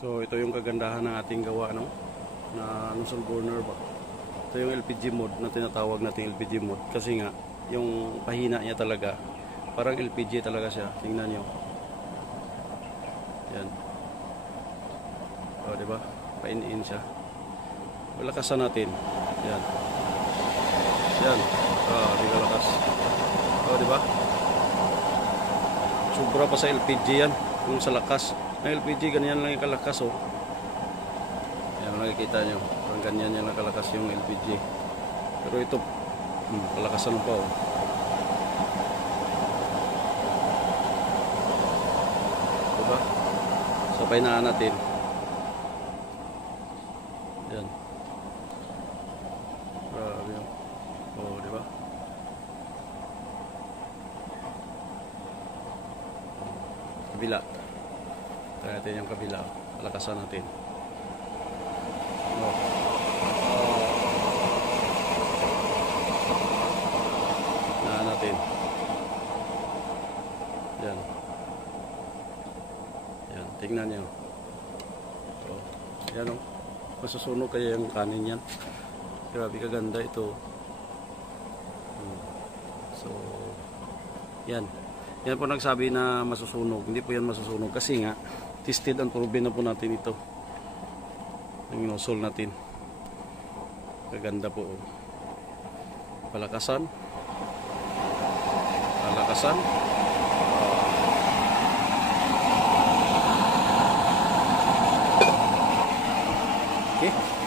So ito yung kagandahan ng ating gawa, no, na nozzle burner ba. Ito yung LPG mode na tinatawag natin, LPG mode, kasi nga yung pahina niya talaga parang LPG talaga siya. Tingnan nyo, yan, o diba, pain-in siya. Palakasan natin, yan, yan, di kalakas, o diba, sobra pa sa LPG yan. Kung sa lakas ng LPG, ganyan lang yung kalakas, oh. Ayan, nakikita nyo, parang ganyan yung nakalakas yung LPG. Pero ito, kalakasan pa, oh. Diba? Sabay na natin. Ayan. Grabe, oh, diba? Kabila. Try natin yung kabila. Palakasan natin. Oh. Naan natin. Yan. Yan. Tingnan nyo. Oh. Yan, oh. Masusunog kaya yung kanin yan. Grabe kaganda ito. So, yan. Yan po nagsabi na masusunog. Hindi po yan masusunog kasi nga tested and proven na po natin ito. Ang nozzle natin. Kaganda po, oh. Palakasan. Palakasan. Okay.